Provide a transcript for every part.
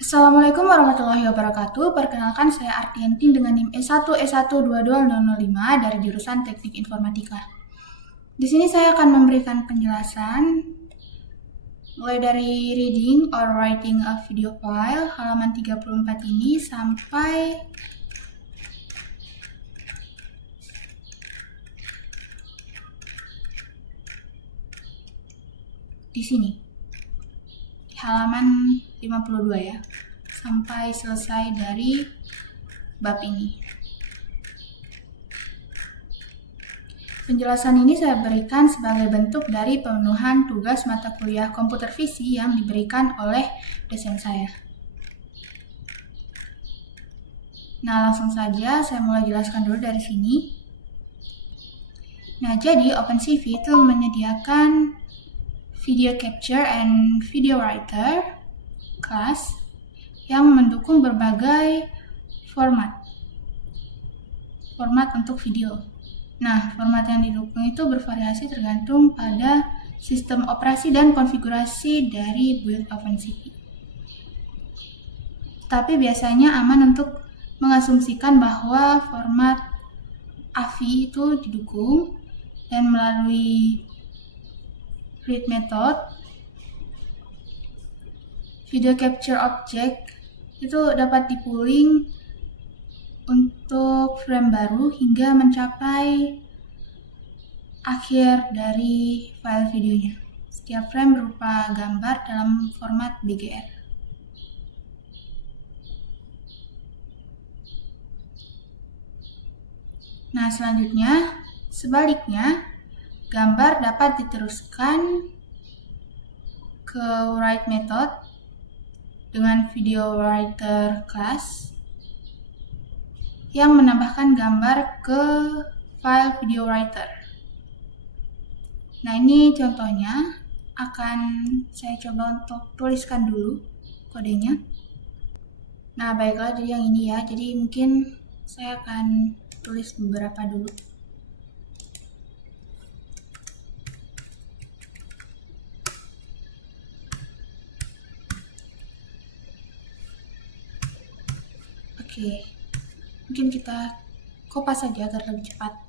Assalamualaikum warahmatullahi wabarakatuh. Perkenalkan saya Artientin dengan NIM S1S122005 dari jurusan Teknik Informatika. Di sini saya akan memberikan penjelasan mulai dari reading or writing a video file halaman 34 ini sampai di sini. Halaman 52 ya, sampai selesai dari bab ini. Penjelasan ini saya berikan sebagai bentuk dari pemenuhan tugas mata kuliah komputer visi yang diberikan oleh dosen saya. Nah, langsung saja saya mulai jelaskan dulu dari sini. Nah, jadi OpenCV itu menyediakan video capture and video writer class yang mendukung berbagai format untuk video. Nah, format yang didukung itu bervariasi tergantung pada sistem operasi dan konfigurasi dari build OpenCV. Tapi biasanya aman untuk mengasumsikan bahwa format AVI itu didukung dan melalui read method video capture object itu dapat dipooling untuk frame baru hingga mencapai akhir dari file videonya. Setiap frame berupa gambar dalam format BGR. Nah, selanjutnya, sebaliknya, gambar dapat diteruskan ke write method dengan video writer class yang menambahkan gambar ke file video writer. Nah, ini contohnya akan saya coba untuk tuliskan dulu kodenya. Nah, baiklah, jadi yang ini ya. Jadi mungkin saya akan tulis beberapa dulu. Oke, mungkin kita kopas saja agar lebih cepat.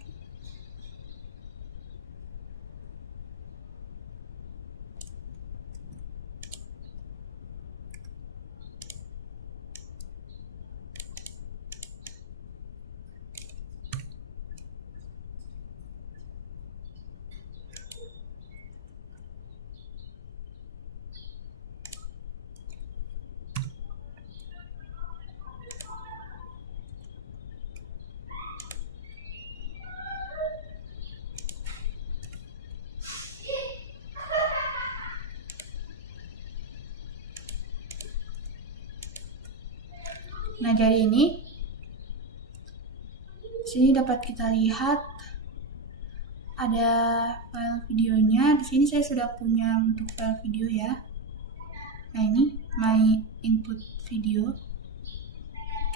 Nah, jadi ini sini dapat kita lihat ada file videonya. Di sini saya sudah punya untuk file video ya. Nah, ini my input video.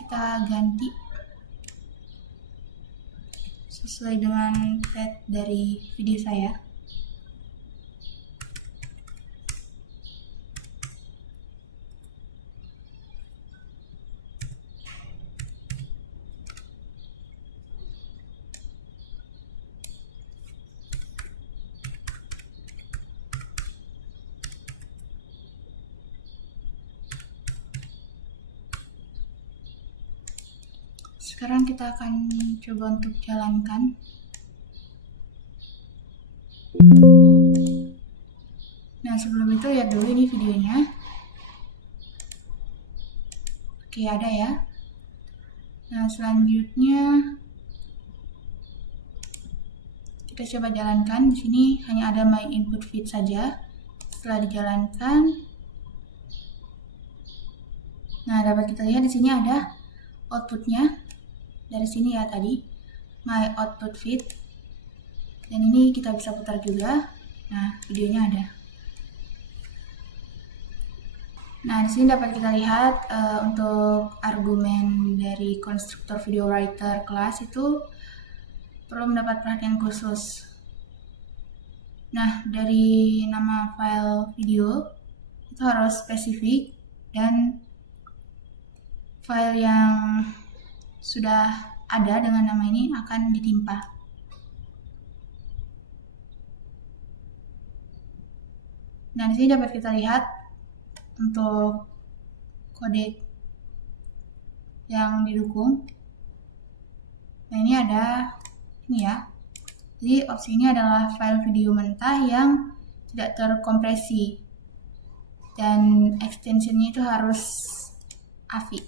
Kita ganti sesuai dengan path dari video saya. Sekarang kita akan coba untuk jalankan. Nah, sebelum itu lihat dulu ini videonya. Oke, ada ya. Nah, selanjutnya kita coba jalankan. Di sini hanya ada my input feed saja. Setelah dijalankan, nah dapat kita lihat di sini ada outputnya. Dari sini ya tadi, my output feed. Dan ini kita bisa putar juga. Nah, videonya ada. Nah, di sini dapat kita lihat untuk argumen dari konstruktor video writer class itu perlu mendapat perhatian khusus. Nah, dari nama file video itu harus spesifik dan file yang sudah ada dengan nama ini akan ditimpa. Nah, di sini dapat kita lihat untuk kodek yang didukung. Nah, ini ada ini ya. Jadi opsi ini adalah file video mentah yang tidak terkompresi dan extensionnya itu harus AVI.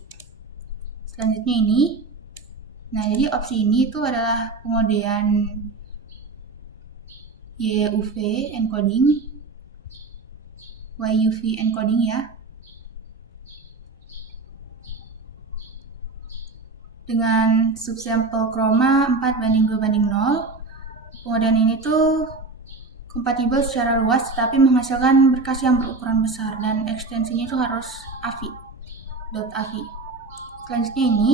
Selanjutnya ini. Nah, jadi opsi ini itu adalah pengodean YUV encoding, YUV encoding ya. Dengan subsampel chroma 4:2:0. Pengodean ini tuh kompatibel secara luas tetapi menghasilkan berkas yang berukuran besar dan ekstensinya itu harus AVI, .avi. Selanjutnya ini,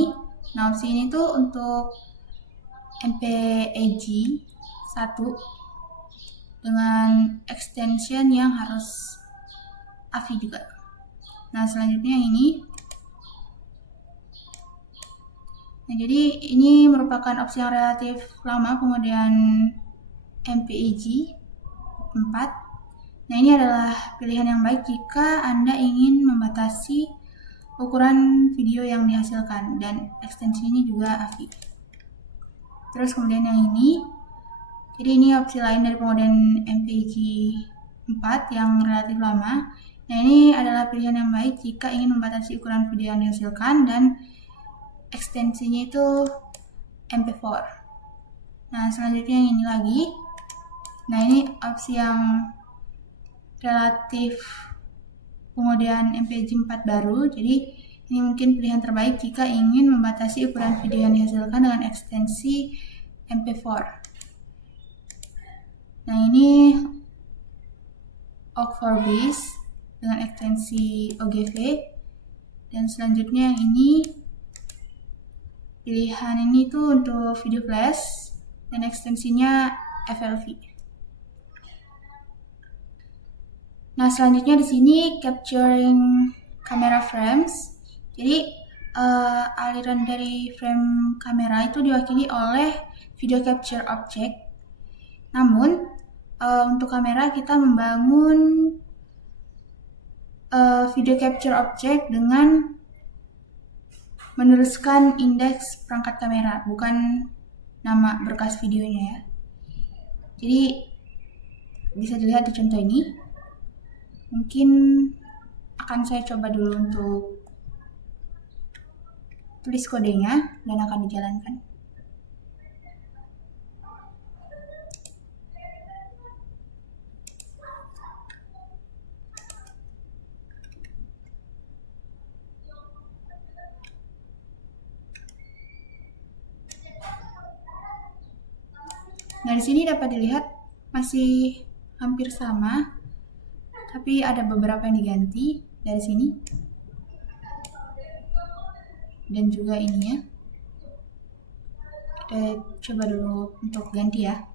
nah opsi ini tuh untuk MPEG 1 dengan extension yang harus AVI juga. Nah, selanjutnya yang ini. Nah, jadi ini merupakan opsi yang relatif lama, kemudian MPEG 4. Nah, ini adalah pilihan yang baik jika Anda ingin membatasi ukuran video yang dihasilkan dan ekstensinya juga AVI. Terus kemudian yang ini, jadi ini opsi lain dari pengodean MPEG 4 yang relatif lama. Nah, ini adalah pilihan yang baik jika ingin membatasi ukuran video yang dihasilkan dan ekstensinya itu MP4. Nah, selanjutnya yang ini lagi. Nah, ini opsi yang relatif pengodean MPEG 4 baru. Jadi ini mungkin pilihan terbaik jika ingin membatasi ukuran video yang dihasilkan dengan ekstensi MP4. Nah, ini OGG4base dengan ekstensi OGV. Dan selanjutnya yang ini, pilihan ini tuh untuk video flash dan ekstensinya FLV. Nah, selanjutnya di sini capturing camera frames. Jadi aliran dari frame kamera itu diwakili oleh video capture object. Namun untuk kamera kita membangun video capture object dengan meneruskan indeks perangkat kamera, bukan nama berkas videonya ya. Jadi bisa dilihat di contoh ini. Mungkin akan saya coba dulu untuk tulis kodenya dan akan dijalankan. Nah, di sini dapat dilihat masih hampir sama, tapi ada beberapa yang diganti dari sini. Dan juga ini ya. Kita coba dulu untuk ganti ya.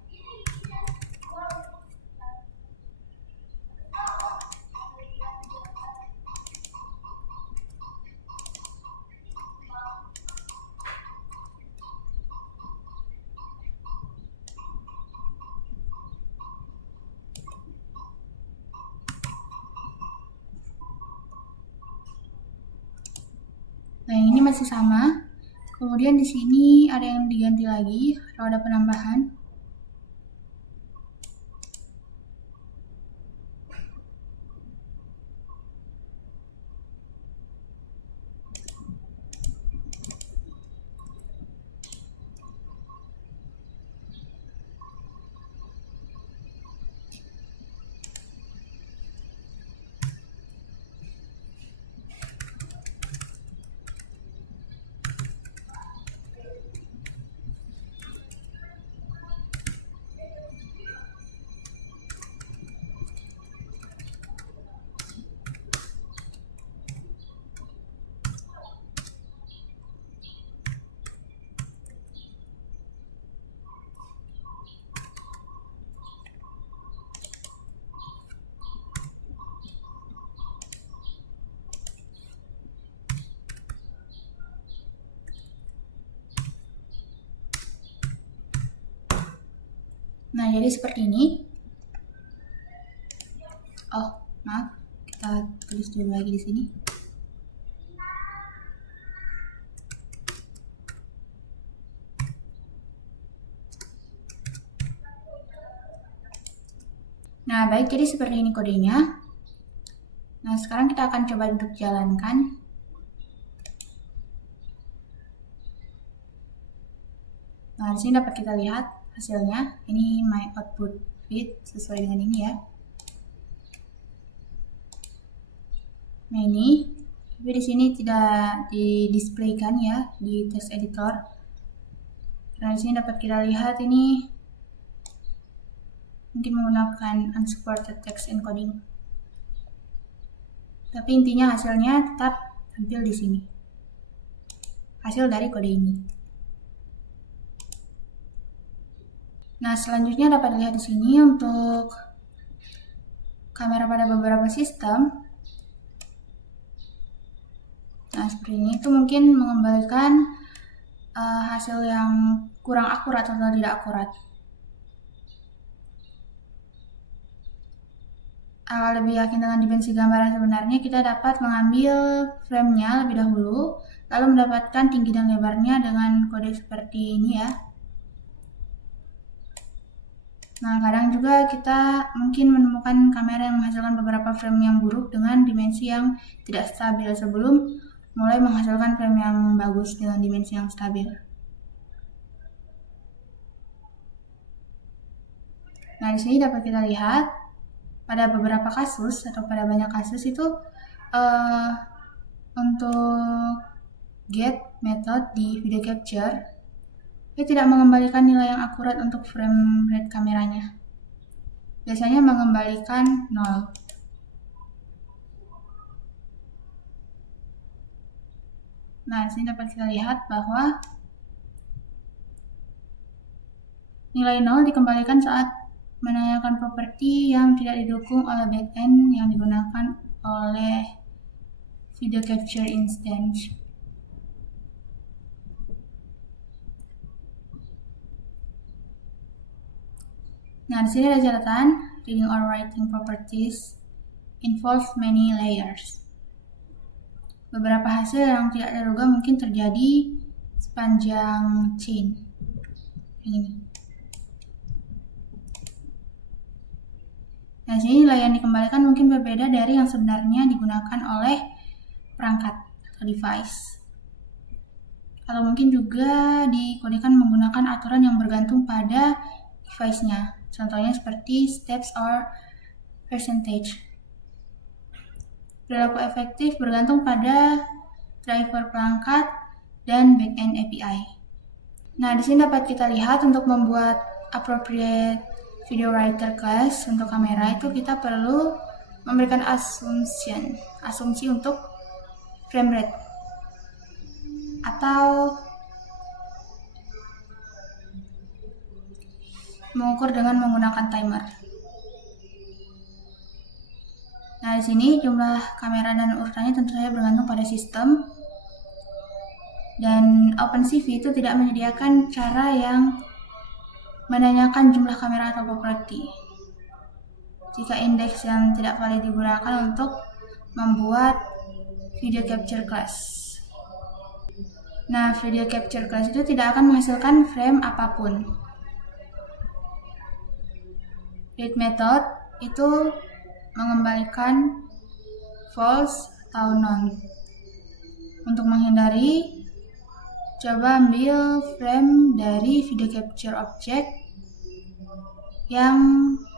Nah, yang ini masih sama. Kemudian di sini ada yang diganti lagi atau ada penambahan. Nah, jadi seperti ini. Oh, maaf, kita tulis dulu lagi di sini. Nah, baik, jadi seperti ini kodenya. Nah, sekarang kita akan coba untuk jalankan. Nah, di sini dapat kita lihat hasilnya. Ini my output bit sesuai dengan ini ya. Nah, ini, tapi di sini tidak didisplaykan ya di text editor. Nah, di sini dapat kita lihat ini mungkin menggunakan unsupported text encoding. Tapi intinya hasilnya tetap tampil di sini. Hasil dari kode ini. Nah, selanjutnya dapat dilihat di sini untuk kamera pada beberapa sistem. Nah, seperti ini itu mungkin mengembalikan hasil yang kurang akurat atau tidak akurat. Agar lebih yakin dengan dimensi gambar yang sebenarnya, kita dapat mengambil frame-nya lebih dahulu, lalu mendapatkan tinggi dan lebarnya dengan kode seperti ini ya. Nah, kadang juga kita mungkin menemukan kamera yang menghasilkan beberapa frame yang buruk dengan dimensi yang tidak stabil sebelum mulai menghasilkan frame yang bagus dengan dimensi yang stabil. Nah, di sini dapat kita lihat pada beberapa kasus atau pada banyak kasus itu untuk get method di video capture itu tidak mengembalikan nilai yang akurat untuk frame rate kameranya. Biasanya mengembalikan 0. Nah, di sini dapat kita lihat bahwa nilai 0 dikembalikan saat menanyakan properti yang tidak didukung oleh backend yang digunakan oleh video capture instance. Nah, di sini ada catatan reading or writing properties involve many layers. Beberapa hasil yang tidak terduga mungkin terjadi sepanjang chain. Ini. Nah, sini nilai yang dikembalikan mungkin berbeda dari yang sebenarnya digunakan oleh perangkat atau device. Atau mungkin juga dikodekan menggunakan aturan yang bergantung pada device-nya. Contohnya seperti steps or percentage. Perilaku efektif bergantung pada driver perangkat dan backend API. Nah, di sini dapat kita lihat untuk membuat appropriate video writer class untuk kamera itu kita perlu memberikan asumsi untuk frame rate atau mengukur dengan menggunakan timer. Nah, di sini jumlah kamera dan urutannya tentu saja bergantung pada sistem. Dan OpenCV itu tidak menyediakan cara yang menanyakan jumlah kamera atau properti. Jika indeks yang tidak valid digunakan untuk membuat video capture class. Nah, video capture class itu tidak akan menghasilkan frame apapun. Read method itu mengembalikan false atau none. Untuk menghindari, coba ambil frame dari video capture object yang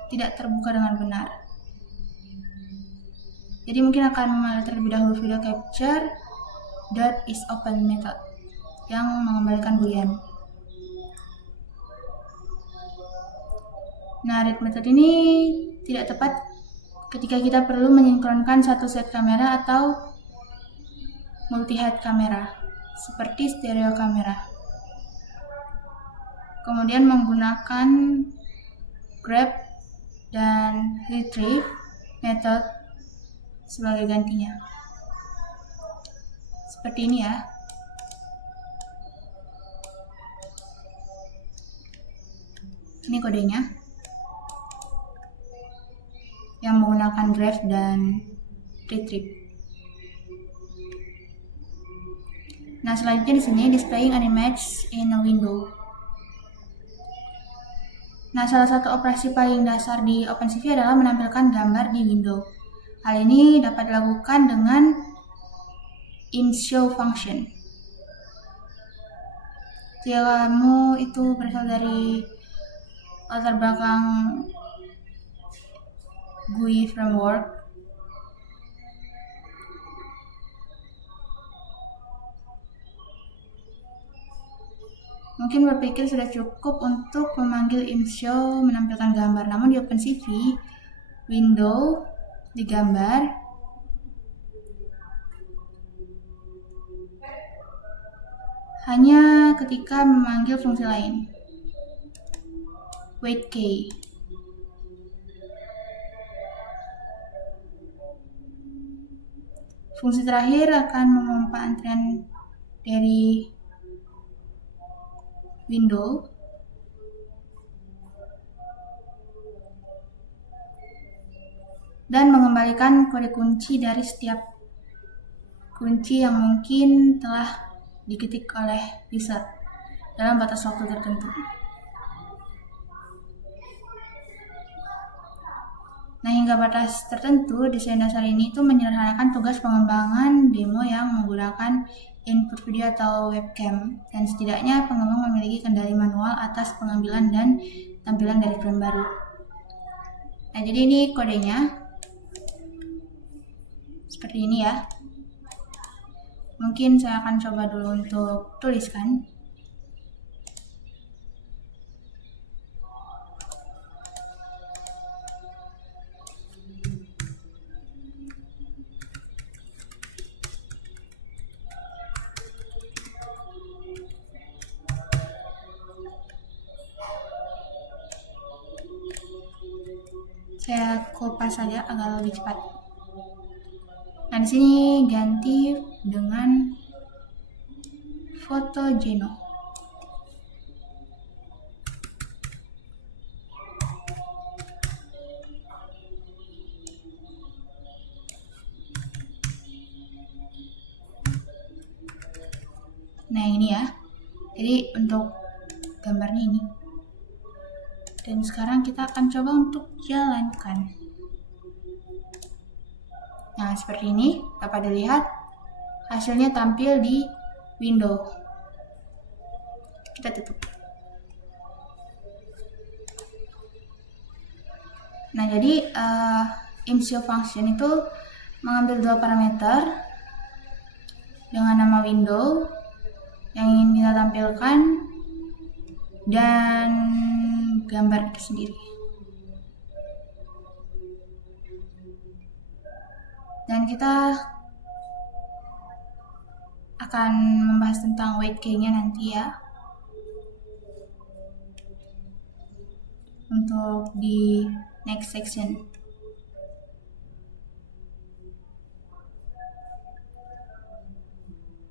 tidak terbuka dengan benar. Jadi mungkin akan memanggil terlebih dahulu video capture .isOpen method yang mengembalikan boolean. Nah, read method ini tidak tepat ketika kita perlu menyinkronkan satu set kamera atau multi-head kamera seperti stereo kamera. Kemudian menggunakan grab dan retrieve method sebagai gantinya. Seperti ini ya. Ini kodenya. menggunakan graph dan retrieve. Nah, selanjutnya di sini displaying an image in a window. Nah, salah satu operasi paling dasar di OpenCV adalah menampilkan gambar di window. Hal ini dapat dilakukan dengan imshow function. Jika kamu itu berasal dari latar belakang GUI framework, mungkin berpikir sudah cukup untuk memanggil imshow menampilkan gambar. Namun di OpenCV, window digambar hanya ketika memanggil fungsi lain, wait_k. Fungsi terakhir akan memompa antrian dari window dan mengembalikan kode kunci dari setiap kunci yang mungkin telah diketik oleh user dalam batas waktu tertentu. Nah, hingga batas tertentu, desain dasar ini itu menyederhanakan tugas pengembangan demo yang menggunakan input video atau webcam, dan setidaknya pengembang memiliki kendali manual atas pengambilan dan tampilan dari frame baru. Nah, jadi ini kodenya seperti ini ya. Mungkin saya akan coba dulu untuk tuliskan. Saya kopas saja agar lebih cepat. Nah, di sini ganti dengan foto Geno. Nah, ini ya. Jadi untuk gambarnya ini. Dan sekarang kita akan coba untuk jalankan. Nah, seperti ini dapat dilihat hasilnya tampil di window. Kita tutup. Nah, jadi imshow function itu mengambil dua parameter dengan nama window yang ingin kita tampilkan dan gambar itu sendiri. Dan kita akan membahas tentang wait_k-nya nanti ya. Untuk di next section.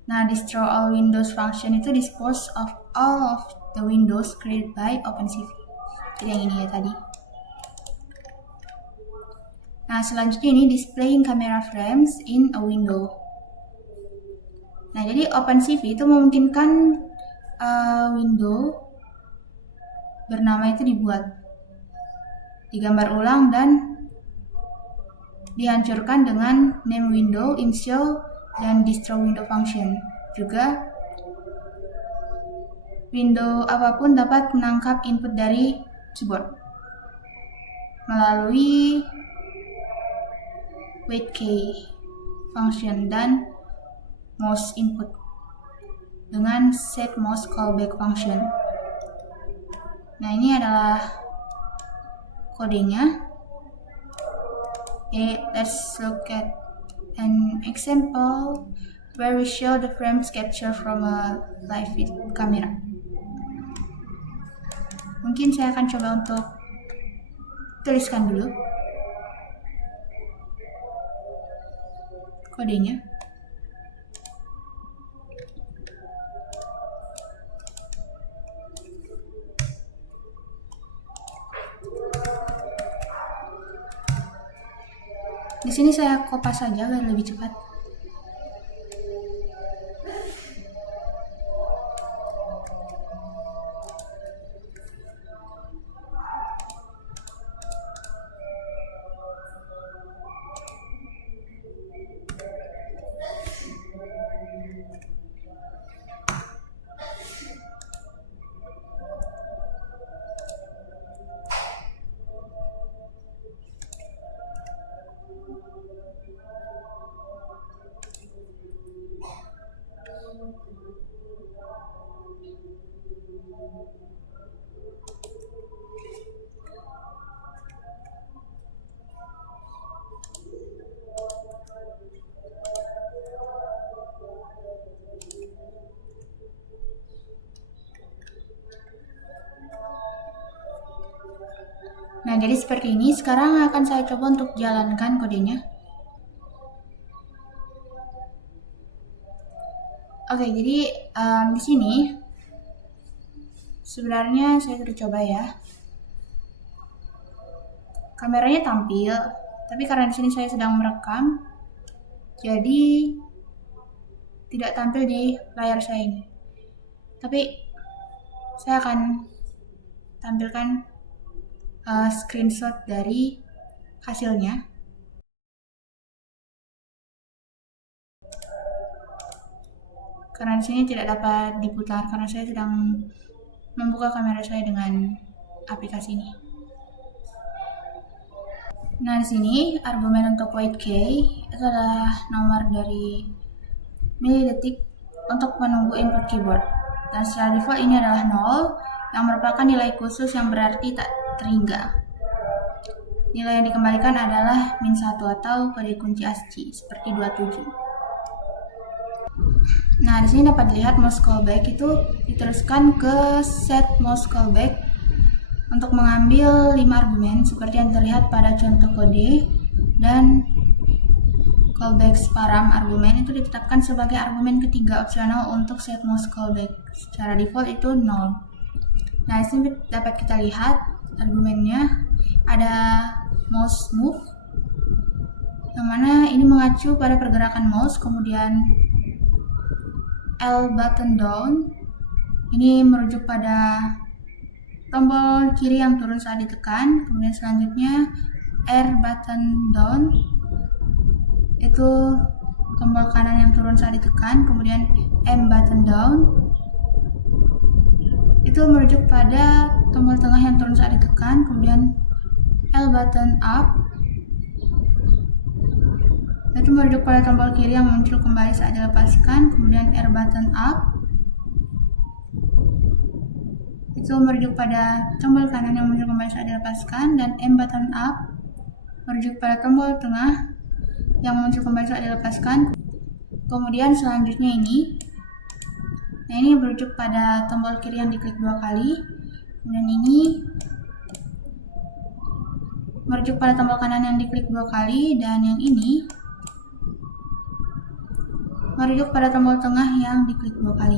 Nah, destroy all windows function itu dispose of all of the windows created by OpenCV. Jadi yang ini ya tadi. Nah, selanjutnya ini displaying camera frames in a window. Nah, jadi OpenCV itu memungkinkan window bernama itu digambar ulang dan dihancurkan dengan name window, imshow, dan destroy window function. Juga window apapun dapat menangkap input dari keyboard melalui wait_k function dan mouse input dengan set mouse callback function. Nah, ini adalah kodenya. Okay, let's look at an example where we show the frames captured from a live camera. Mungkin saya akan coba untuk tuliskan dulu kodenya. Di sini saya kopas saja biar lebih cepat. Nah, jadi seperti ini. Sekarang akan saya coba untuk jalankan kodenya. Oke, jadi di sini sebenarnya saya sudah coba ya. Kameranya tampil, tapi karena di sini saya sedang merekam, jadi tidak tampil di layar saya ini. Tapi saya akan tampilkan screenshot dari hasilnya. Karena di sini tidak dapat diputar karena saya sedang membuka kamera saya dengan aplikasi ini. Nah, di sini argumen untuk weight K itu adalah nomor dari milidetik untuk menunggu input keyboard. Dan secara default ini adalah 0 yang merupakan nilai khusus yang berarti tak terhingga. Nilai yang dikembalikan adalah -1 atau kode kunci ASCII seperti 27. Nah, di sini dapat dilihat mouse callback itu diteruskan ke set mouse callback untuk mengambil 5 argumen seperti yang terlihat pada contoh kode, dan callback param argumen itu ditetapkan sebagai argumen ketiga opsional untuk set mouse callback. Secara default itu 0. Nah, di sini dapat kita lihat argumennya ada mouse move, yang mana ini mengacu pada pergerakan mouse, kemudian L button down ini merujuk pada tombol kiri yang turun saat ditekan, kemudian selanjutnya R button down itu tombol kanan yang turun saat ditekan, kemudian M button down itu merujuk pada tombol tengah yang turun saat ditekan, kemudian L button up itu merujuk pada tombol kiri yang muncul kembali saat dilepaskan, kemudian R button up itu merujuk pada tombol kanan yang muncul kembali saat dilepaskan, dan M button up merujuk pada tombol tengah yang muncul kembali saat dilepaskan. Kemudian selanjutnya ini, nah ini merujuk pada tombol kiri yang diklik 2 kali, kemudian ini merujuk pada tombol kanan yang diklik 2 kali, dan yang ini merujuk pada tombol tengah yang diklik 2 kali.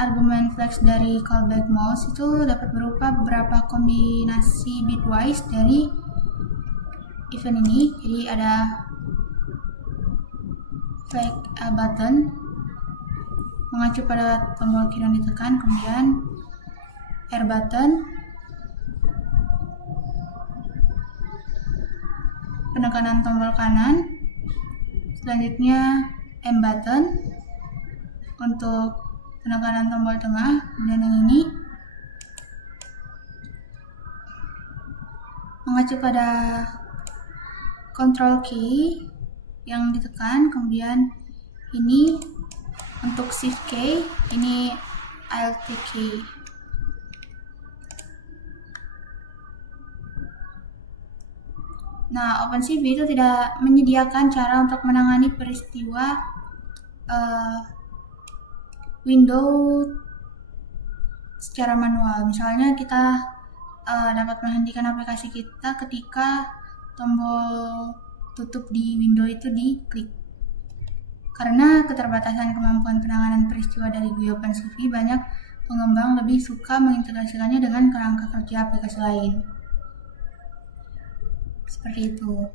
Argumen flex dari callback mouse itu dapat berupa beberapa kombinasi bitwise dari event ini. Jadi ada flag L button mengacu pada tombol kiri yang ditekan, kemudian R button penekanan tombol kanan, selanjutnya M button untuk penekanan tombol tengah, dan yang ini mengacu pada control key yang ditekan, kemudian ini untuk shift key, ini alt key. Nah, OpenCV itu tidak menyediakan cara untuk menangani peristiwa window secara manual. Misalnya kita dapat menghentikan aplikasi kita ketika tombol tutup di window itu diklik. Karena keterbatasan kemampuan penanganan peristiwa dari GUI OpenCV, banyak pengembang lebih suka mengintegrasikannya dengan kerangka kerja aplikasi lain. Seperti itu.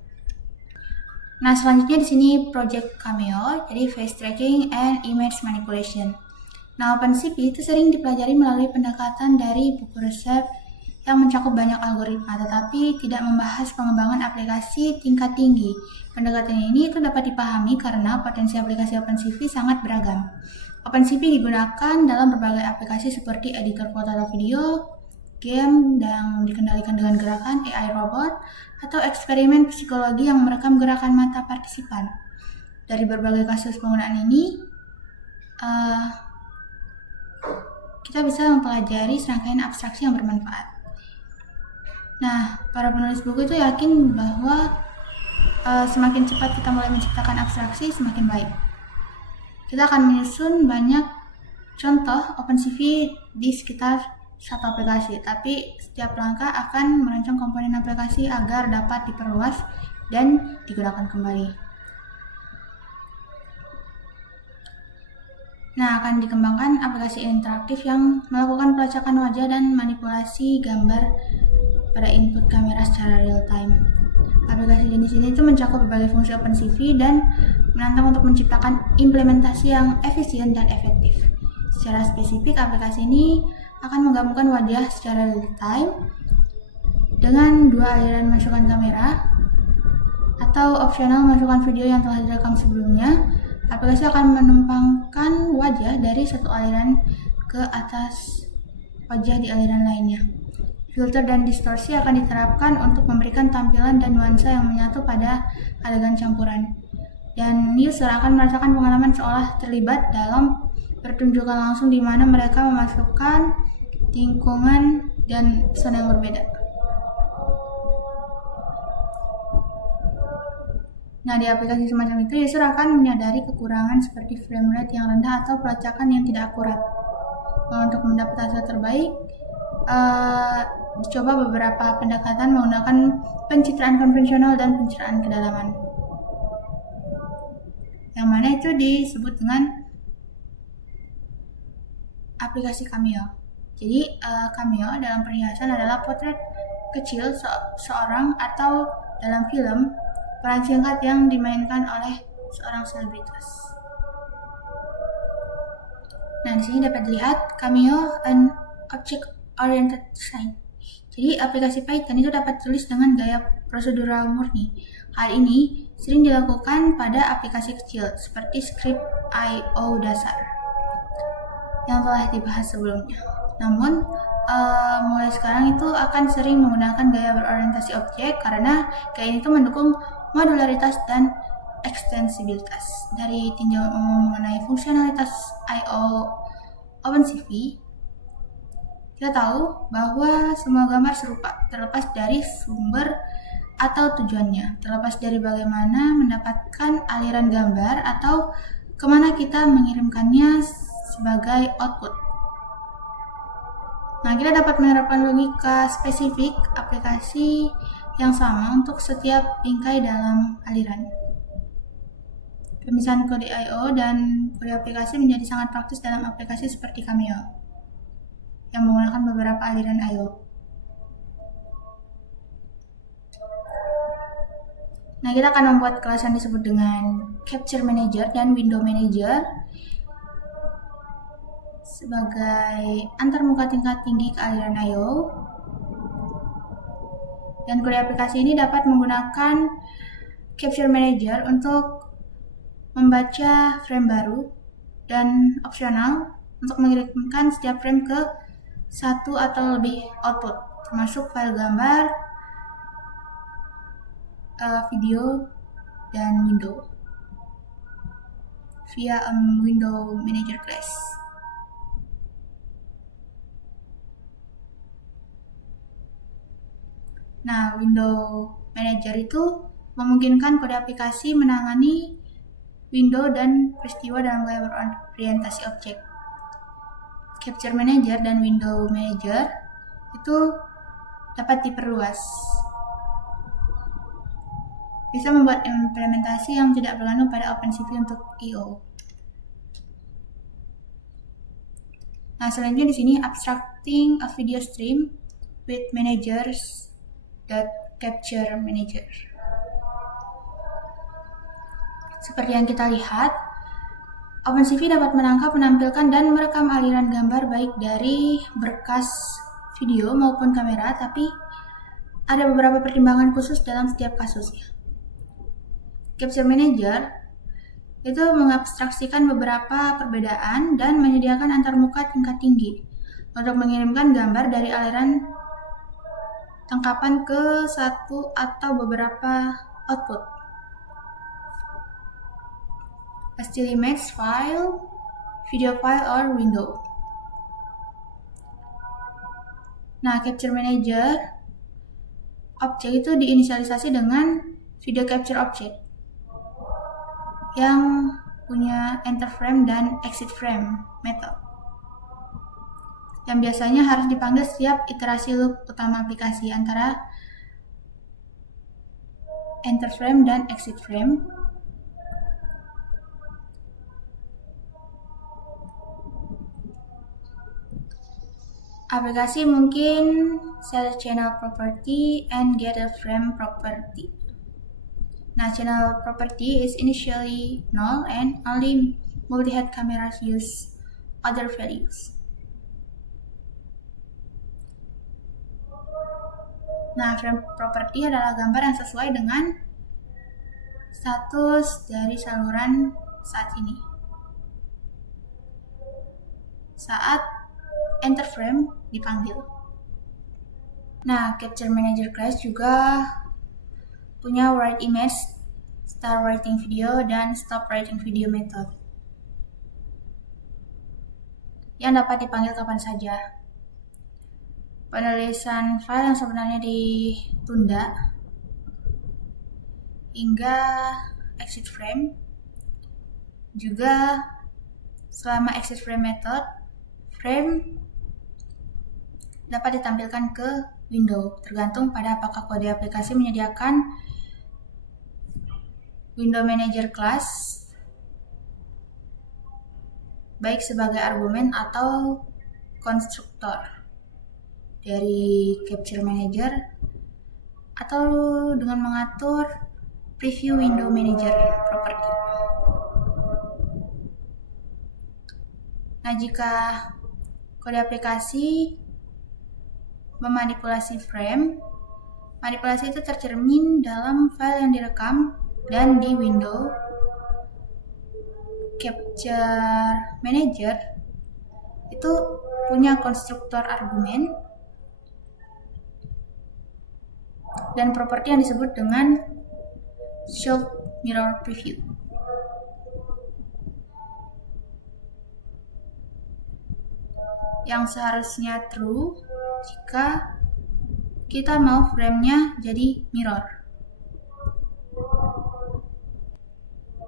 Nah, selanjutnya di sini project Cameo, jadi face tracking and image manipulation. Nah, OpenCV itu sering dipelajari melalui pendekatan dari buku resep yang mencakup banyak algoritma, tetapi tidak membahas pengembangan aplikasi tingkat tinggi. Pendekatan ini itu dapat dipahami karena potensi aplikasi OpenCV sangat beragam. OpenCV digunakan dalam berbagai aplikasi seperti editor foto atau video, game yang dikendalikan dengan gerakan AI robot, atau eksperimen psikologi yang merekam gerakan mata partisipan. Dari berbagai kasus penggunaan ini, kita bisa mempelajari serangkaian abstraksi yang bermanfaat. Nah, para penulis buku itu yakin bahwa semakin cepat kita mulai menciptakan abstraksi, semakin baik. Kita akan menyusun banyak contoh OpenCV di sekitar satu aplikasi, tapi setiap langkah akan merancang komponen aplikasi agar dapat diperluas dan digunakan kembali. Nah, akan dikembangkan aplikasi interaktif yang melakukan pelacakan wajah dan manipulasi gambar pada input kamera secara real time. Aplikasi jenis ini itu mencakup berbagai fungsi OpenCV dan menantang untuk menciptakan implementasi yang efisien dan efektif. Secara spesifik, aplikasi ini akan menggabungkan wajah secara real time dengan dua aliran masukan kamera atau opsional masukan video yang telah direkam sebelumnya. Aplikasi akan menumpangkan wajah dari satu aliran ke atas wajah di aliran lainnya. Filter dan distorsi akan diterapkan untuk memberikan tampilan dan nuansa yang menyatu pada adegan campuran. Dan user akan merasakan pengalaman seolah terlibat dalam pertunjukan langsung di mana mereka memasukkan lingkungan dan pesan yang berbeda. Nah, di aplikasi semacam itu, user akan menyadari kekurangan seperti frame rate yang rendah atau pelacakan yang tidak akurat. Nah, untuk mendapat hasil terbaik, dicoba beberapa pendekatan menggunakan pencitraan konvensional dan pencitraan kedalaman. Yang mana itu disebut dengan aplikasi Cameo. Jadi, Cameo dalam perhiasan adalah potret kecil seorang atau dalam film peran singkat yang dimainkan oleh seorang selebritas. Nah, di sini dapat dilihat Cameo an object-oriented design. Jadi, aplikasi Python itu dapat tulis dengan gaya prosedural murni. Hal ini sering dilakukan pada aplikasi kecil seperti script I/O dasar yang telah dibahas sebelumnya. Namun, mulai sekarang itu akan sering menggunakan gaya berorientasi objek karena gaya itu mendukung modularitas dan ekstensibilitas. Dari tinjauan umum mengenai fungsionalitas I/O OpenCV, kita tahu bahwa semua gambar serupa, terlepas dari sumber atau tujuannya, terlepas dari bagaimana mendapatkan aliran gambar atau kemana kita mengirimkannya sebagai output. Nah, kita dapat menerapkan logika spesifik aplikasi yang sama untuk setiap bingkai dalam aliran. Pemisahan kode I/O dan kode aplikasi menjadi sangat praktis dalam aplikasi seperti Cameo yang menggunakan beberapa aliran I/O. Nah, kita akan membuat kelas yang disebut dengan Capture Manager dan Window Manager sebagai antarmuka tingkat tinggi ke aliran I/O. Dan kode aplikasi ini dapat menggunakan Capture Manager untuk membaca frame baru dan opsional untuk mengirimkan setiap frame ke satu atau lebih output, termasuk file gambar, video, dan window via Window Manager class. Nah, Window Manager itu memungkinkan kode aplikasi menangani window dan peristiwa dalam gaya berorientasi objek. Capture Manager dan Window Manager itu dapat diperluas. Bisa membuat implementasi yang tidak bergantung pada OpenCV untuk I/O. Nah, selanjutnya di sini abstracting a video stream with managers capture manager. Seperti yang kita lihat, OpenCV dapat menangkap, menampilkan, dan merekam aliran gambar baik dari berkas video maupun kamera, tapi ada beberapa pertimbangan khusus dalam setiap kasusnya. Capture Manager itu mengabstraksikan beberapa perbedaan dan menyediakan antarmuka tingkat tinggi untuk mengirimkan gambar dari aliran tangkapan ke satu atau beberapa output. A still image file, video file, or window. Nah, Capture Manager objek itu diinisialisasi dengan video capture object yang punya enter frame dan exit frame method yang biasanya harus dipanggil setiap iterasi loop utama aplikasi antara enter frame dan exit frame. Aplikasi mungkin set channel property and get a frame property. Nah, channel property is initially null and only multi-head cameras use other values. Nah, frame property adalah gambar yang sesuai dengan status dari saluran saat ini. Saat enter frame dipanggil. Nah, Capture Manager class juga punya write image, start writing video, dan stop writing video method yang dapat dipanggil kapan saja. Penulisan file yang sebenarnya ditunda hingga exit frame juga selama exit frame method, frame dapat ditampilkan ke window, tergantung pada apakah kode aplikasi menyediakan window manager class baik sebagai argumen atau konstruktor dari Capture Manager atau dengan mengatur preview window manager property. Nah, jika kode aplikasi memanipulasi frame, manipulasi itu tercermin dalam file yang direkam dan di window Capture Manager itu punya konstruktor argumen dan properti yang disebut dengan Show Mirror Preview. Yang seharusnya true jika kita mau frame-nya jadi mirror.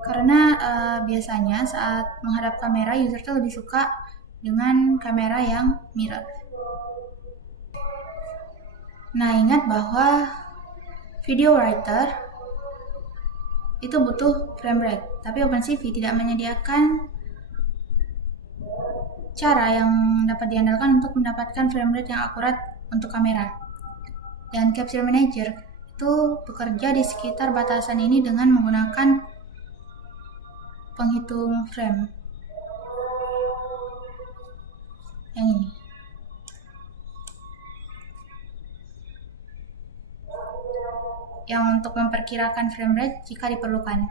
Karena biasanya saat menghadap kamera, user tuh lebih suka dengan kamera yang mirror. Nah, ingat bahwa video writer itu butuh frame rate, tapi OpenCV tidak menyediakan cara yang dapat diandalkan untuk mendapatkan frame rate yang akurat untuk kamera. Dan Capture Manager itu bekerja di sekitar batasan ini dengan menggunakan penghitung frame yang ini. Yang untuk memperkirakan frame rate jika diperlukan.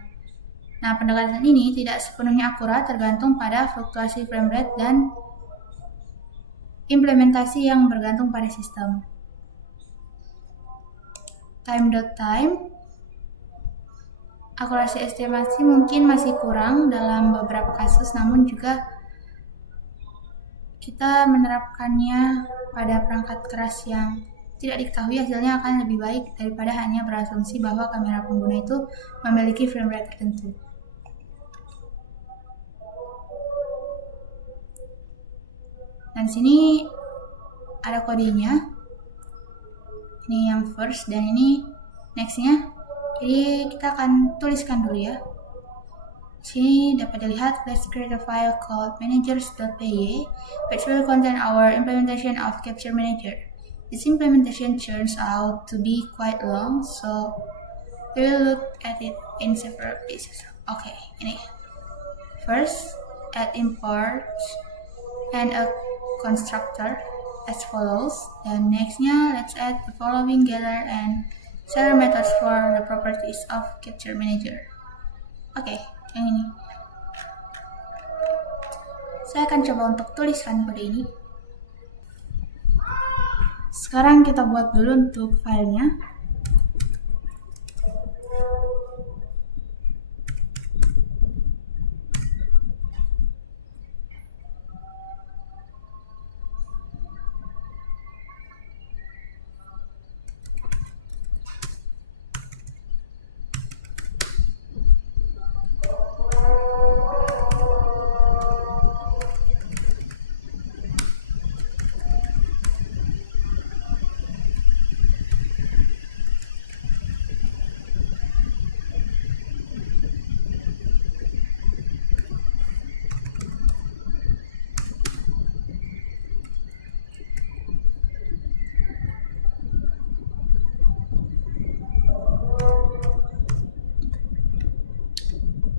Nah, pendekatan ini tidak sepenuhnya akurat, tergantung pada fluktuasi frame rate dan implementasi yang bergantung pada sistem. Time.time, akurasi estimasi mungkin masih kurang dalam beberapa kasus, namun juga kita menerapkannya pada perangkat keras yang tidak diketahui, hasilnya akan lebih baik daripada hanya berasumsi bahwa kamera pengguna itu memiliki frame rate tertentu. Dan sini ada kodenya. Ini yang first dan ini next-nya. Jadi kita akan tuliskan dulu ya. Sini dapat dilihat, let's create a file called managers.py which will contain our implementation of Capture Manager. This implementation turns out to be quite long, so we will look at it in several pieces. Oke, ini. First, add imports and a constructor as follows. Dan nextnya, let's add the following getter and setter methods for the properties of Capture Manager. Oke, yang ini. Saya akan coba untuk tuliskan kode ini. Sekarang kita buat dulu untuk filenya.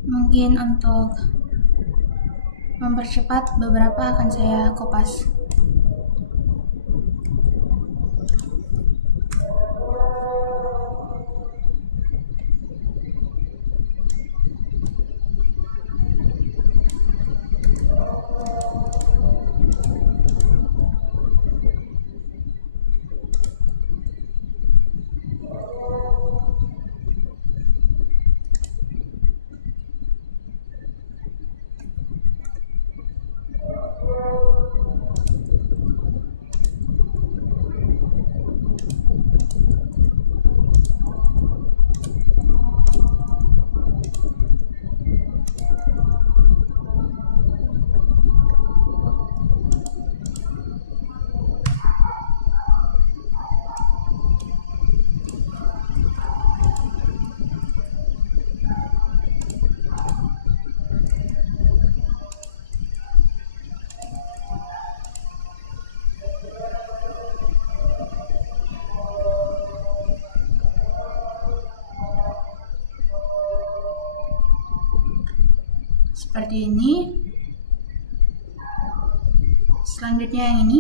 Mungkin untuk mempercepat beberapa akan saya kopas. Seperti ini. Selanjutnya yang ini.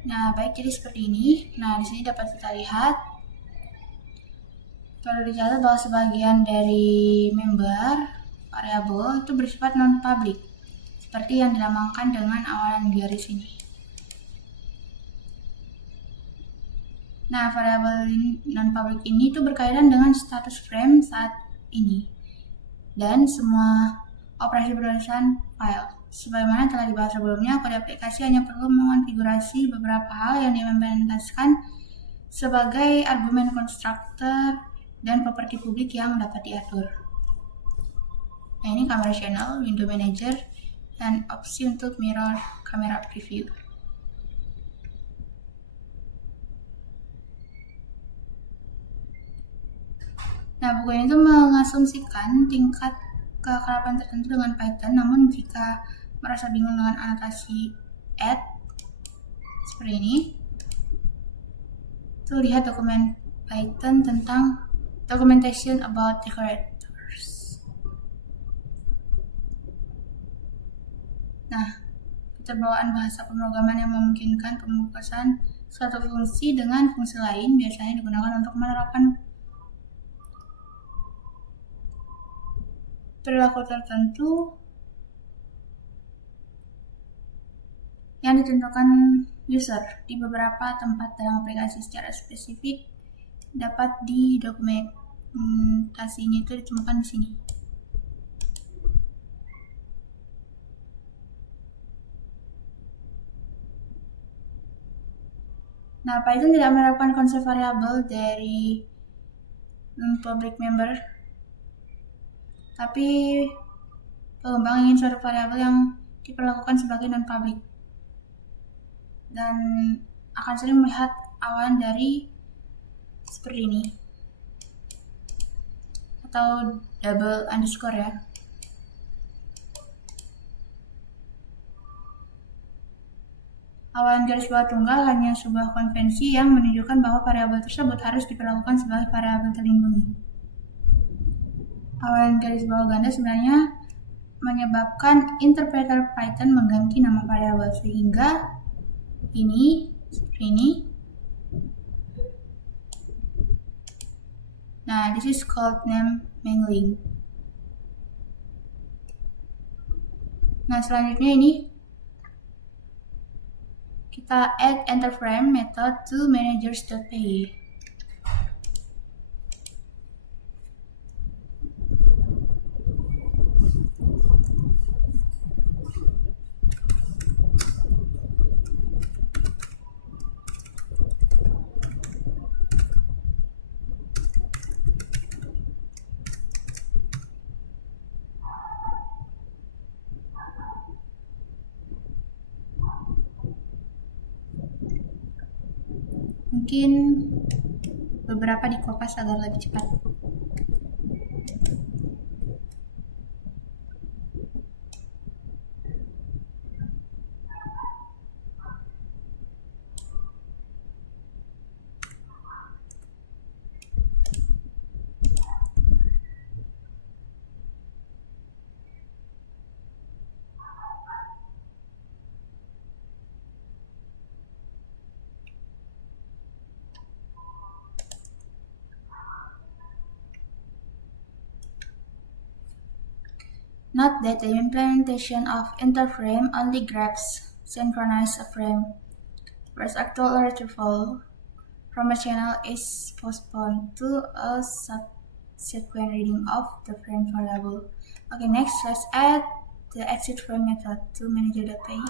Nah, baik, jadi seperti ini. Nah, di sini dapat kita lihat, perlu dicatat bahwa sebagian dari member variabel itu bersifat non-public, seperti yang dilambangkan dengan awalan garis ini. Nah, variabel non-public ini itu berkaitan dengan status frame saat ini dan semua operasi penulisan file. Sebagaimana telah dibahas sebelumnya, kode aplikasi hanya perlu mengonfigurasi beberapa hal yang diimplementasikan sebagai argumen konstruktor dan properti publik yang dapat diatur. Nah, ini kamera channel, window manager, dan opsi untuk mirror camera preview. Nah, buku ini tuh mengasumsikan tingkat keakraban tertentu dengan Python, namun jika merasa bingung dengan anotasi add seperti ini, tuh lihat dokumen Python tentang documentation about decorators. Nah, keterbawaan bahasa pemrograman yang memungkinkan pemungkasan suatu fungsi dengan fungsi lain biasanya digunakan untuk menerapkan perilaku tertentu yang ditentukan user di beberapa tempat dalam aplikasi. Secara spesifik dapat di dokumentasinya itu ditemukan di sini. Nah, Python tidak menerapkan konsep variabel dari public member, tapi pengembang ingin suatu variabel yang diperlakukan sebagai non-public dan akan sering melihat awalan dari seperti ini atau double underscore ya. Awalan garis bawah tunggal hanya sebuah konvensi yang menunjukkan bahwa variabel tersebut harus diperlakukan sebagai variabel terlindungi. Awalan garis bawah ganda sebenarnya menyebabkan interpreter Python mengganti nama variabel sehingga ini seperti ini. Nah, this is called name mangling. Nah, selanjutnya ini kita add enter frame method to managers.py. Mungkin beberapa dikopas agar lebih cepat. Note that the implementation of interframe only grabs synchronize a frame, whereas actual retrieval from a channel is postponed to a subsequent reading of the frame variable. Okay, next let's add the exit frame method to manager.py.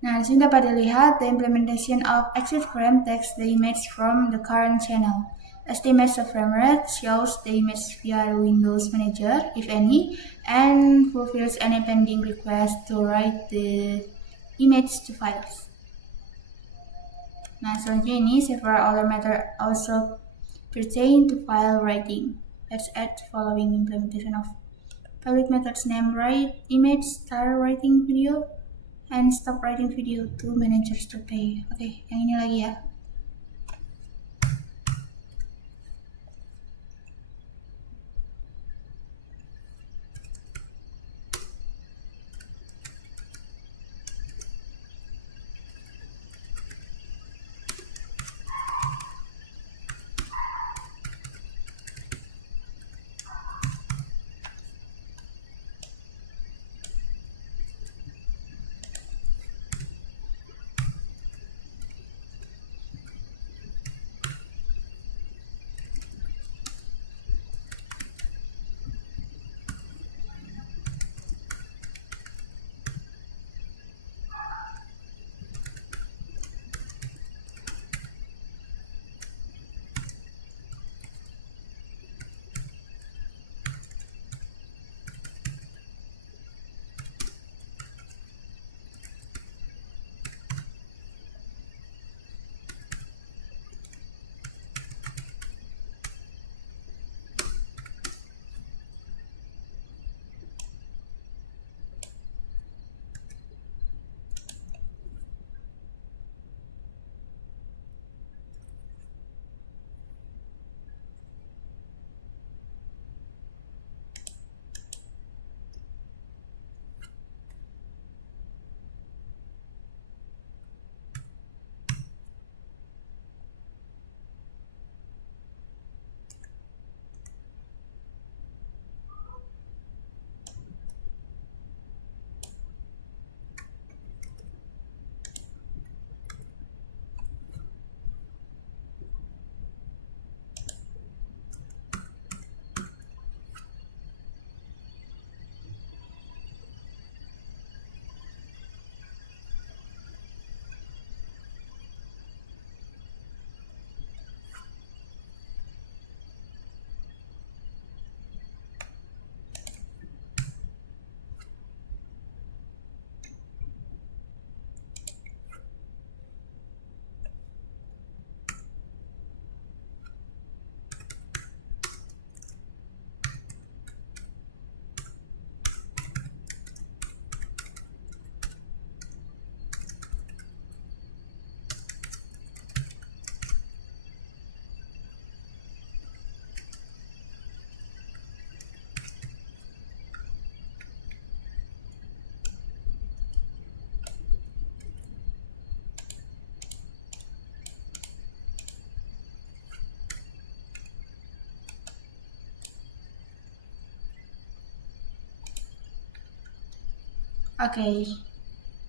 Nah, di sini dapat dilihat the implementation of exit frame takes the image from the current channel. Estimates the frame rate, shows the image via the Windows Manager, if any, and fulfills any pending request to write the image to files. Nah, selanjutnya ini several other methods also pertain to file writing. Let's add following implementation of public methods name write image, start writing video, and stop writing video to managers to pay. Oke, yang ini lagi ya. Okay.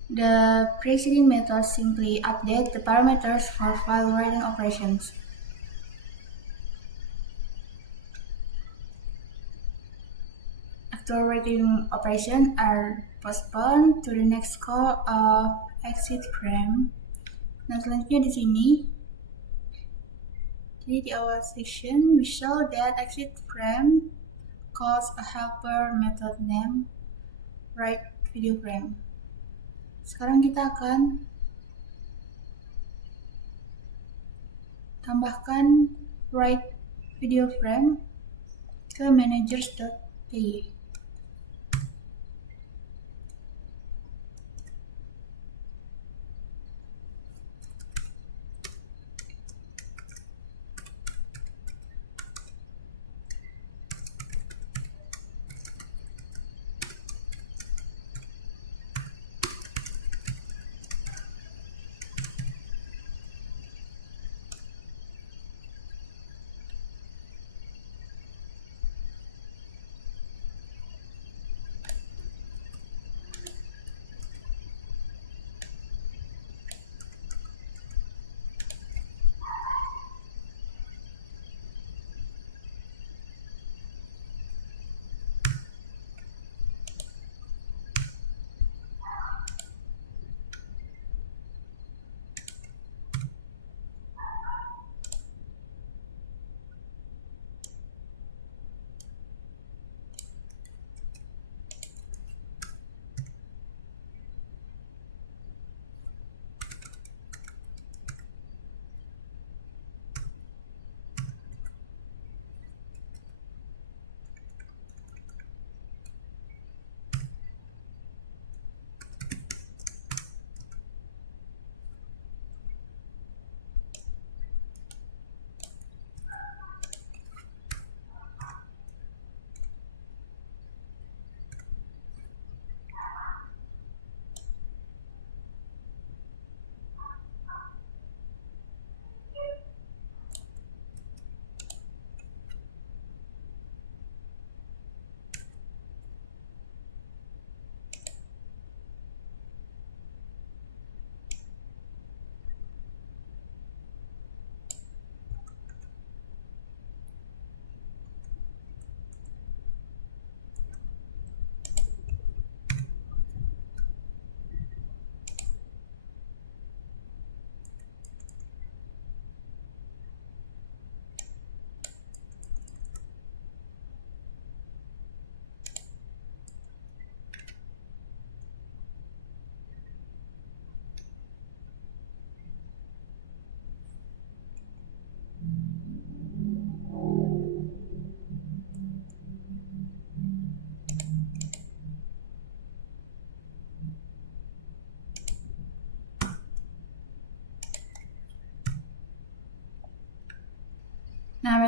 The preceding methods simply update the parameters for file writing operations. Actual writing operations are postponed to the next call of exit frame. Nah, selanjutnya di sini, jadi di awal section we show that exit frame calls a helper method name write video frame. Sekarang kita akan tambahkan write video frame ke managers.py.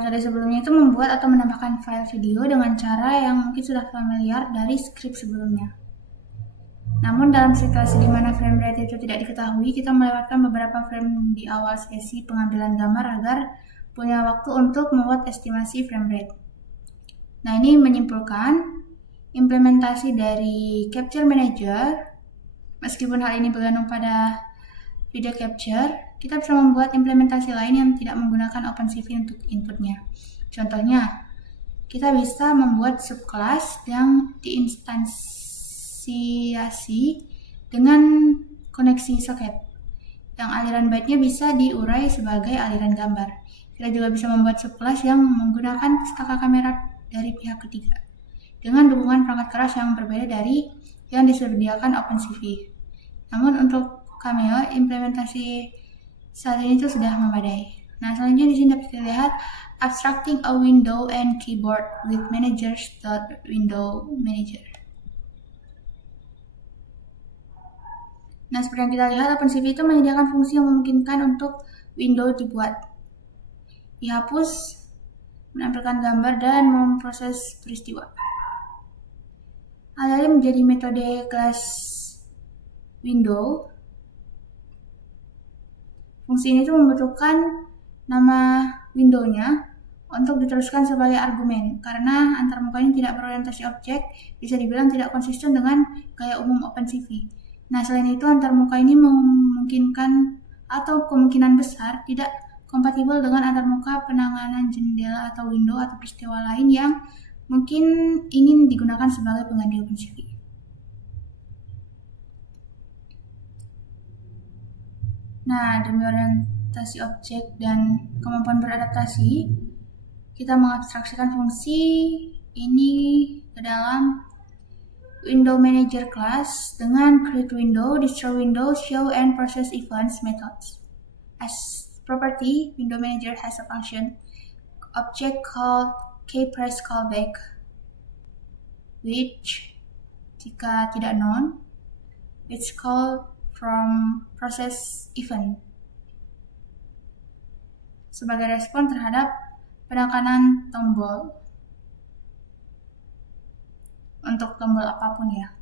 metode sebelumnya itu membuat atau menambahkan file video dengan cara yang mungkin sudah familiar dari skrip sebelumnya. Namun dalam situasi di mana frame rate itu tidak diketahui, kita melewatkan beberapa frame di awal sesi pengambilan gambar agar punya waktu untuk membuat estimasi frame rate. Nah, ini menyimpulkan implementasi dari Capture Manager. Meskipun hal ini bergantung pada video capture, kita bisa membuat implementasi lain yang tidak menggunakan OpenCV untuk inputnya. Contohnya, kita bisa membuat subclass yang diinstansiasi dengan koneksi soket, yang aliran byte-nya bisa diurai sebagai aliran gambar. Kita juga bisa membuat subclass yang menggunakan pustaka kamera dari pihak ketiga, dengan dukungan perangkat keras yang berbeda dari yang disediakan OpenCV. Namun untuk Cameo, implementasi saat ini itu sudah memadai. Nah, selanjutnya di sini dapat dilihat abstracting a window and keyboard with managers.window manager. Nah, seperti yang kita lihat, OpenCV itu menyediakan fungsi yang memungkinkan untuk window dibuat, dihapus, menampilkan gambar, dan memproses peristiwa. Alih-alih menjadi metode kelas window, fungsi ini tuh membutuhkan nama window-nya untuk diteruskan sebagai argumen, karena antarmuka ini tidak berorientasi objek, bisa dibilang tidak konsisten dengan gaya umum OpenCV. Nah, selain itu antarmuka ini memungkinkan atau kemungkinan besar tidak kompatibel dengan antarmuka penanganan jendela atau window atau peristiwa lain yang mungkin ingin digunakan sebagai pengganti OpenCV. Nah, demi orientasi objek dan kemampuan beradaptasi, kita mengabstraksikan fungsi ini ke dalam Window Manager class dengan create window, destroy window, show and process events methods. As property, Window Manager has a function object called kPressCallback, which jika tidak known, it's called from process event sebagai respon terhadap penekanan tombol untuk tombol apapun ya.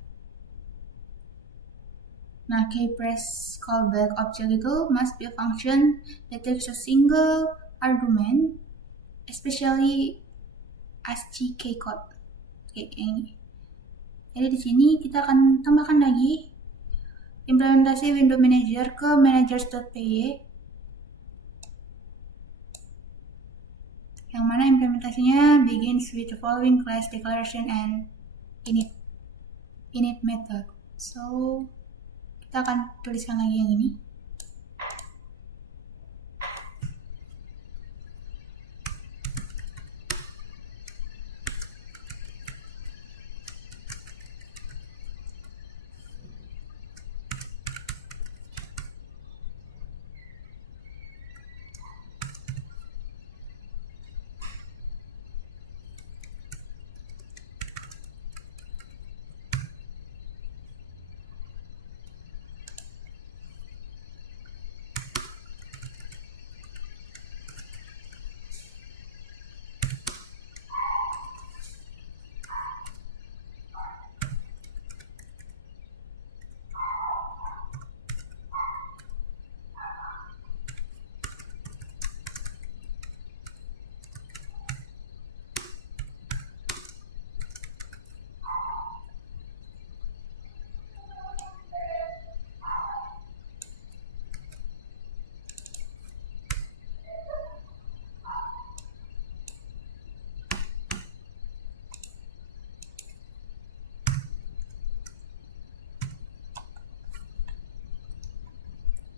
Nah, kPressCallback object itu must be a function that takes a single argument, especially ASCII code. Kayak ini. Jadi di sini kita akan tambahkan lagi implementasi Window Manager ke managers.py, yang mana implementasinya begins with the following class declaration and init method. So kita akan tuliskan lagi yang ini.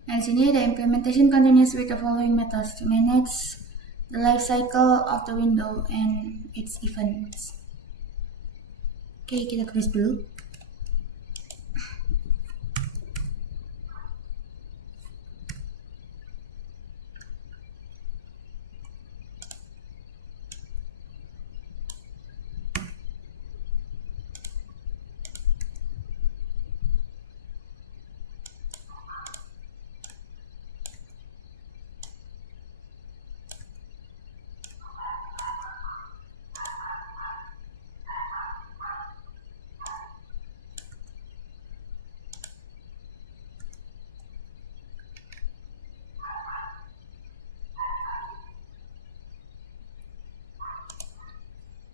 Nah, di sini the implementation continues with the following methods to manage the life cycle of the window and its events. Oke, kita tulis dulu.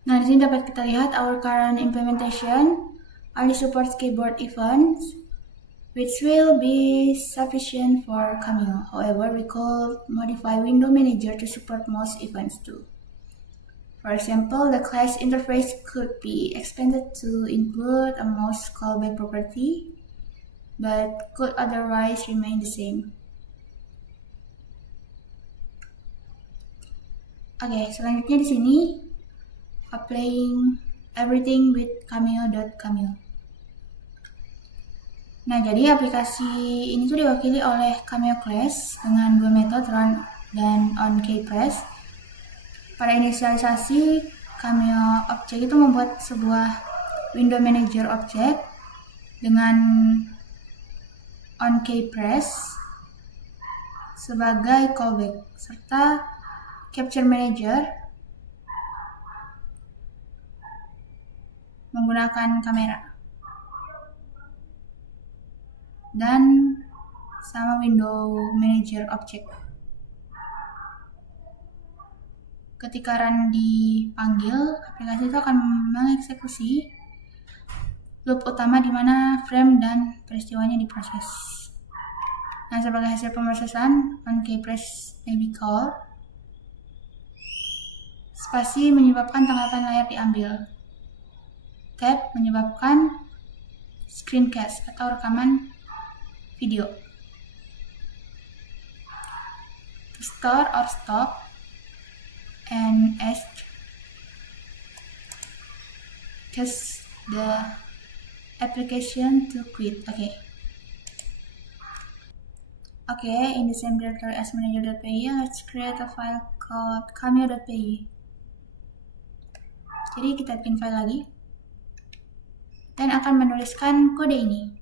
Nah, di sini dapat kita lihat our current implementation only supports keyboard events, which will be sufficient for Cameo. However, we could modify Window Manager to support most events too. For example, the class interface could be expanded to include a mouse callback property, but could otherwise remain the same. Oke, selanjutnya di sini applying everything with cameo.cameo. Nah, jadi aplikasi ini tuh diwakili oleh Cameo class dengan dua metode run dan onKeyPress. Pada inisialisasi, Cameo object itu membuat sebuah window manager object dengan onKeyPress sebagai callback serta capture manager menggunakan kamera dan sama window manager object. Ketika run dipanggil, aplikasi itu akan mengeksekusi loop utama di mana frame dan peristiwanya diproses. Nah, sebagai hasil pemrosesan, onKeyPress may be called. Spasi menyebabkan tanggapan layar diambil. Tab menyebabkan screencast atau rekaman video. To start or stop, and S cause the application to quit. Okay, in the same directory as manager.py, let's create a file called cameo.py. Jadi kita bikin file lagi dan akan menuliskan kode ini.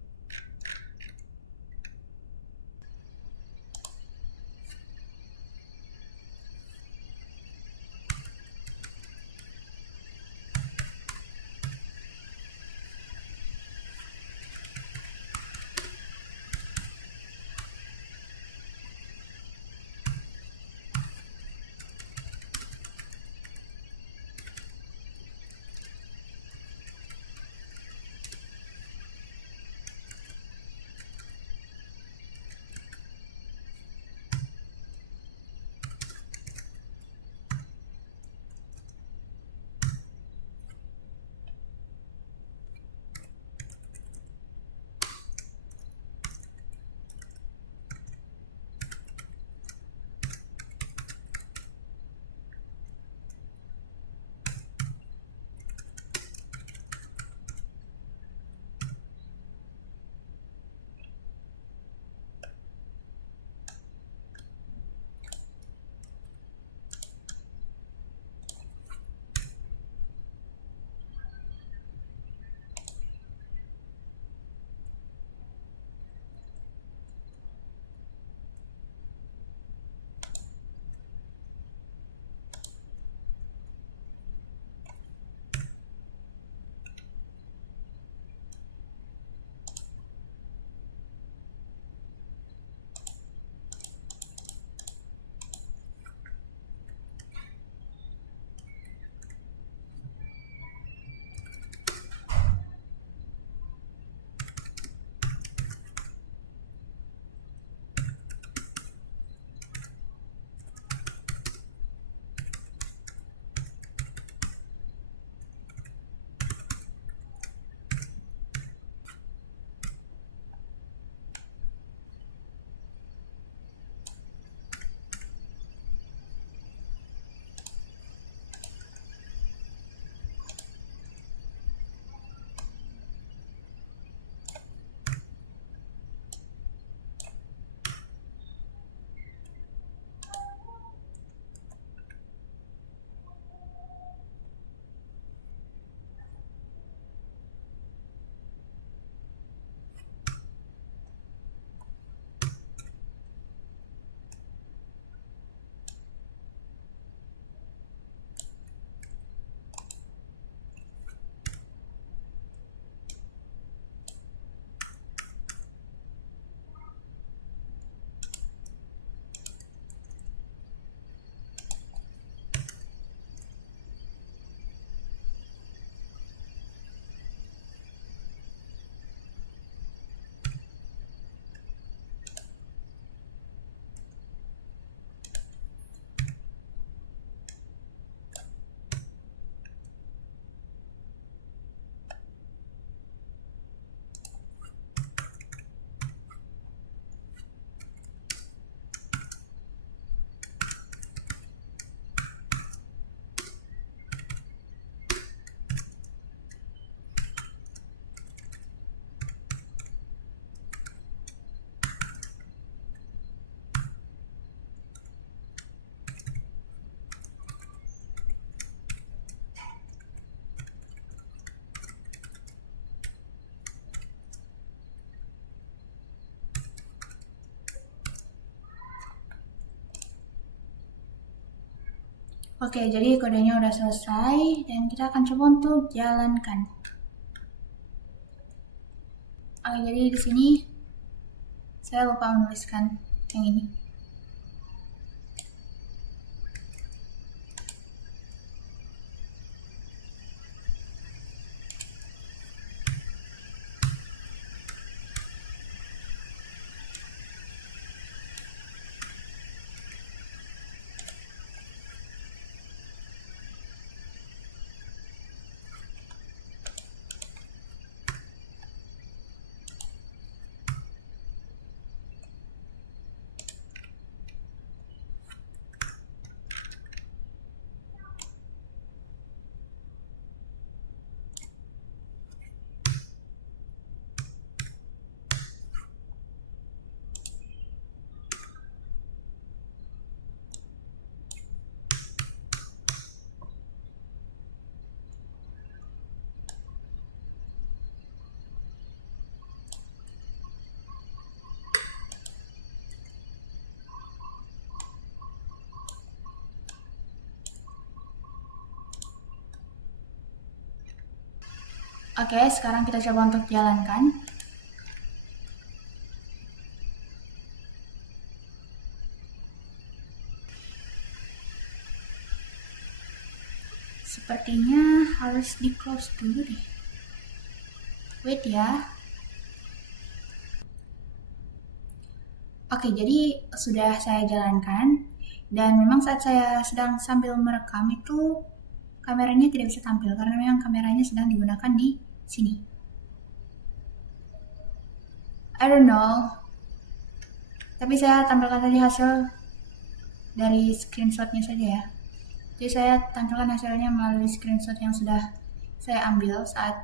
Oke, jadi kodenya udah selesai dan kita akan coba untuk jalankan. Oke, jadi di sini saya lupa menuliskan yang ini. Oke, sekarang kita coba untuk jalankan. Sepertinya harus di close dulu deh. Wait ya. Oke, jadi sudah saya jalankan dan memang saat saya sedang sambil merekam itu kameranya tidak bisa tampil karena memang kameranya sedang digunakan di sini. I don't know. Tapi saya tampilkan saja hasil dari screenshotnya saja ya. Jadi saya tampilkan hasilnya melalui screenshot yang sudah saya ambil saat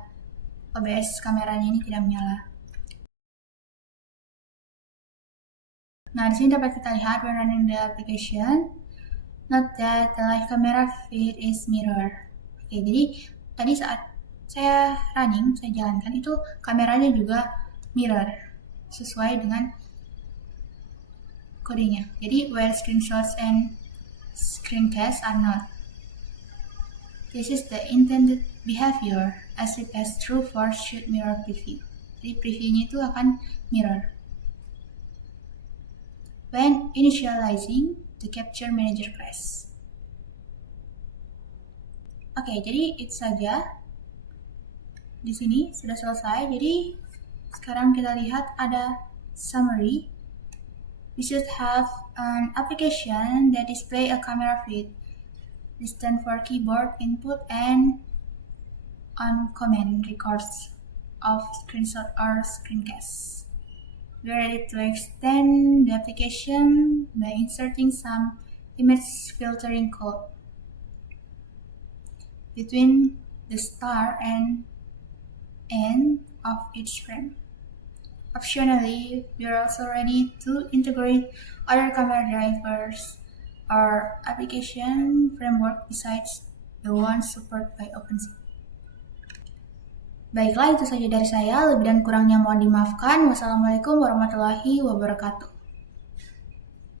OBS kameranya ini tidak menyala. Nah, di sini dapat kita lihat when running the application. Note that the live camera feed is mirror. Oke, jadi tadi saat saya running, saya jalankan itu kameranya juga mirror sesuai dengan kodenya. Jadi where screenshots and screencasts are not. This is the intended behavior as we pass through for should mirror preview. Jadi previewnya itu akan mirror. When initializing the capture manager class. Oke, jadi itu saja. Di sini sudah selesai. Jadi sekarang kita lihat ada summary. We should have an application that display a camera feed, listen for keyboard input and on command records of screenshot or screencasts. We are ready to extend the application by inserting some image filtering code between the start and end of each frame. Optionally, we are also ready to integrate other camera drivers or application framework besides the ones supported by OpenCV. Baiklah, itu saja dari saya. Lebih dan kurangnya mohon dimaafkan. Wassalamualaikum warahmatullahi wabarakatuh.